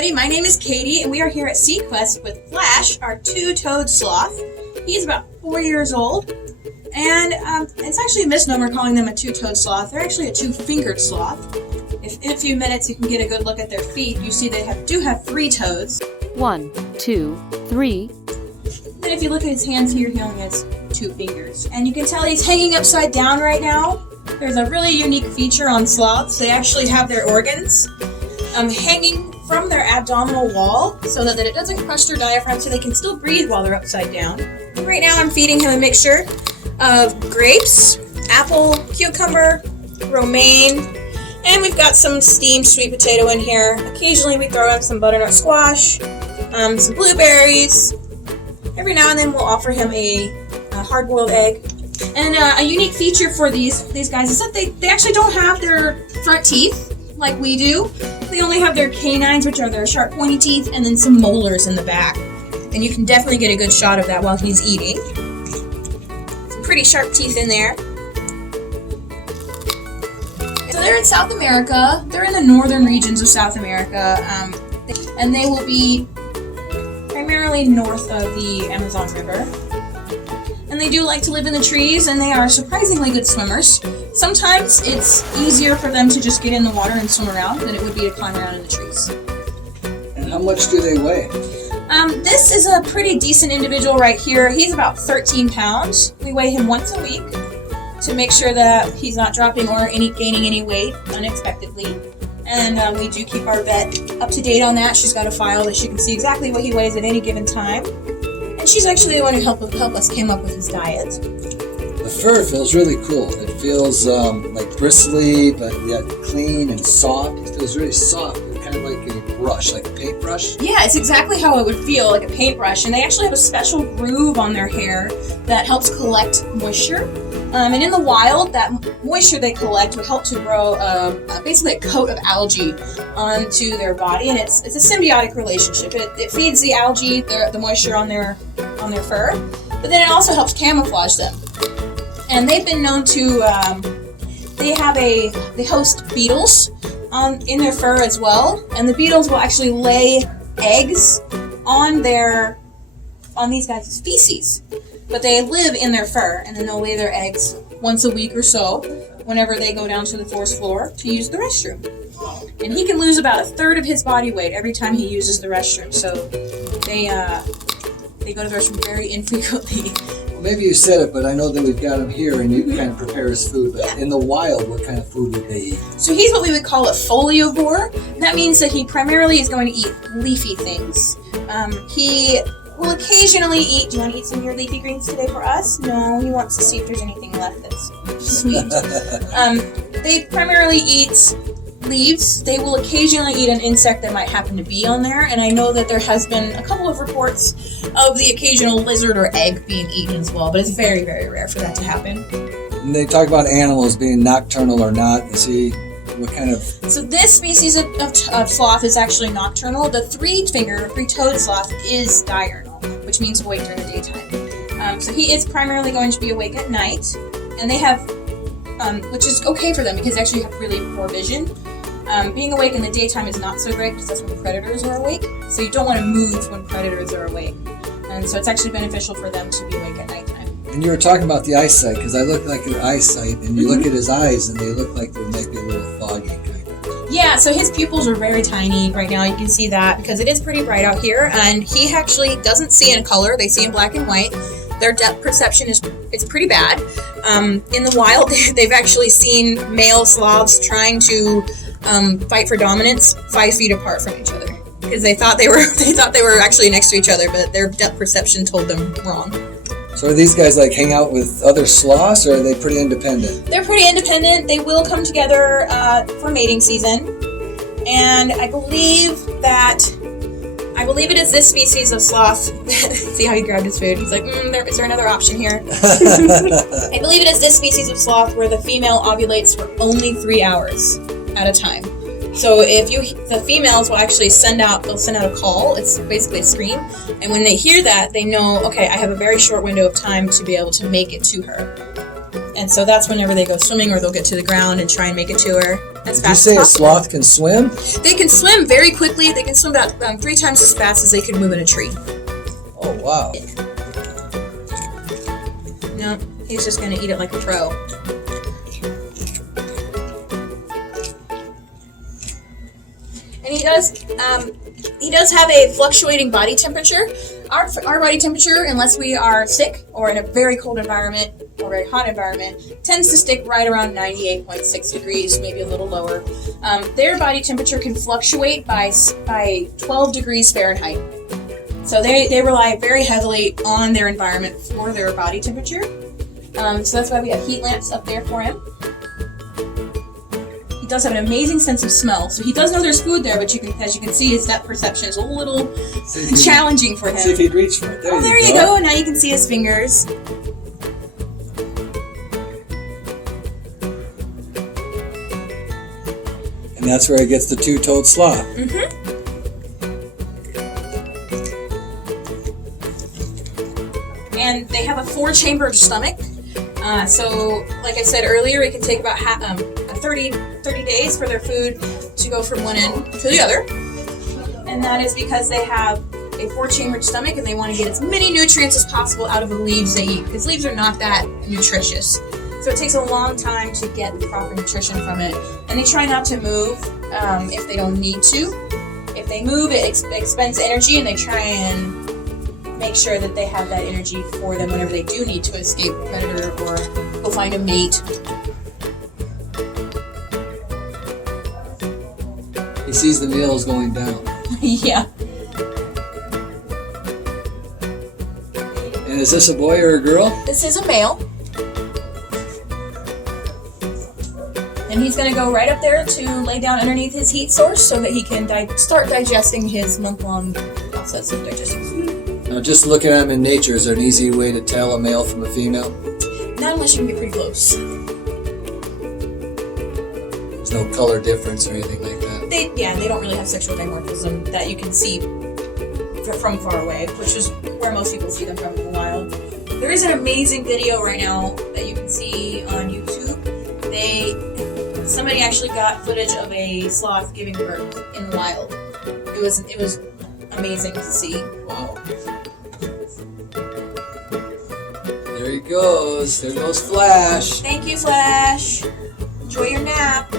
everybody, my name is Katie and we are here at SeaQuest with Flash, our two-toed sloth. He's about 4 years old and it's actually a misnomer calling them a two-toed sloth. They're actually a two-fingered sloth. If in a few minutes you can get a good look at their feet, you see they do have 3 toes. 1, 2, 3. Then if you look at his hands here, he only has 2 fingers. And you can tell he's hanging upside down right now. There's a really unique feature on sloths. They actually have their organs hanging from their abdominal wall so that it doesn't crush their diaphragm, so they can still breathe while they're upside down. And right now I'm feeding him a mixture of grapes, apple, cucumber, romaine, and we've got some steamed sweet potato in here. Occasionally we throw in some butternut squash, some blueberries. Every now and then we'll offer him a hard-boiled egg. And a unique feature for these guys is that they actually don't have their front teeth like we do. They only have their canines, which are their sharp pointy teeth, and then some molars in the back. And you can definitely get a good shot of that while he's eating. Some pretty sharp teeth in there. So they're in South America. They're in the northern regions of South America. And they will be primarily north of the Amazon River. And they do like to live in the trees, and they are surprisingly good swimmers. Sometimes it's easier for them to just get in the water and swim around than it would be to climb around in the trees. And how much do they weigh? This is a pretty decent individual right here. He's about 13 pounds. We weigh him once a week to make sure that he's not dropping or gaining any weight unexpectedly. And we do keep our vet up to date on that. She's got a file that she can see exactly what he weighs at any given time. And she's actually the one who helped us came up with his diet. The fur feels really cool. It feels like bristly, but yet clean and soft. It feels really soft, kind of like a brush, like a paintbrush. Yeah, it's exactly how it would feel, like a paintbrush. And they actually have a special groove on their hair that helps collect moisture. And in the wild, that moisture they collect would help to grow basically a coat of algae onto their body, and it's a symbiotic relationship. It feeds the algae, the moisture on their fur, but then it also helps camouflage them. And they've been known to they host beetles in their fur as well, and the beetles will actually lay eggs on these guys' feces. But they live in their fur, and then they'll lay their eggs once a week or so whenever they go down to the forest floor to use the restroom. And he can lose about 1/3 of his body weight every time he uses the restroom, so they go to the restroom very infrequently. Well, maybe you said it, but I know that we've got him here, and you kind of prepare his food. But in the wild, what kind of food would they eat? So he's what we would call a foliivore. That means that he primarily is going to eat leafy things. He will occasionally eat. Do you want to eat some of your leafy greens today for us? No, he wants to see if there's anything left that's sweet. They primarily eat leaves. They will occasionally eat an insect that might happen to be on there, and I know that there has been a couple of reports of the occasional lizard or egg being eaten as well, but it's very, very rare for that to happen. And they talk about animals being nocturnal or not. You see, what kind of... So this species of sloth is actually nocturnal. The three-toed sloth is diurnal, which means awake during the daytime. So he is primarily going to be awake at night, and they have, which is okay for them because they actually have really poor vision. Being awake in the daytime is not so great because that's when predators are awake, so you don't want to move when predators are awake. And so it's actually beneficial for them to be awake at nighttime. And you were talking about the eyesight, because I look like their eyesight, and you look at his eyes, and they look like they might be a little foggy, kind of. Yeah, so his pupils are very tiny right now. You can see that because it is pretty bright out here, and he actually doesn't see in color. They see in black and white. Their depth perception is pretty bad. In the wild, they've actually seen male sloths trying to fight for dominance 5 feet apart from each other because they thought they were actually next to each other, but their depth perception told them wrong. So are these guys like hang out with other sloths, or are they pretty independent? They're pretty independent. They will come together for mating season, and I believe it is this species of sloth. See how he grabbed his food? He's like, is there another option here? I believe it is this species of sloth where the female ovulates for only 3 hours at a time. So the females will actually send out a call. It's basically a scream. And when they hear that, they know, okay, I have a very short window of time to be able to make it to her. And so that's whenever they go swimming or they'll get to the ground and try and make it to her as Did you fast say as a possible. sloth can swim? They can swim very quickly. They can swim about 3 times as fast as they can move in a tree. Oh, wow. No, he's just going to eat it like a pro. And he does have a fluctuating body temperature. Our body temperature, unless we are sick or in a very cold environment or very hot environment, tends to stick right around 98.6 degrees, maybe a little lower. Their body temperature can fluctuate by 12 degrees Fahrenheit. So they rely very heavily on their environment for their body temperature. So that's why we have heat lamps up there for him. He does have an amazing sense of smell, so he does know there's food there, but as you can see, his depth perception is a little challenging for him. See if he'd reach for it. There you go. Now you can see his fingers. And that's where he gets the two-toed sloth. Mm-hmm. And they have a 4-chambered stomach. So, like I said earlier, it can take about 30 days for their food to go from one end to the other. And that is because they have a 4-chambered stomach and they want to get as many nutrients as possible out of the leaves they eat, because leaves are not that nutritious. So it takes a long time to get the proper nutrition from it. And they try not to move if they don't need to. If they move, it expends energy, and they try and make sure that they have that energy for them whenever they do need to escape a predator or go find a mate. He sees the nails going down. Yeah. And is this a boy or a girl? This is a male. And he's going to go right up there to lay down underneath his heat source so that he can start digesting his month-long process of digesting food. Now, just looking at them in nature, is there an easy way to tell a male from a female? Not unless you can get pretty close. There's no color difference or anything like that. They don't really have sexual dimorphism that you can see from far away, which is where most people see them from in the wild. There is an amazing video right now that you can see on YouTube. Somebody actually got footage of a sloth giving birth in the wild. It was amazing to see. Wow. There he goes. There goes Flash. Thank you, Flash. Enjoy your nap.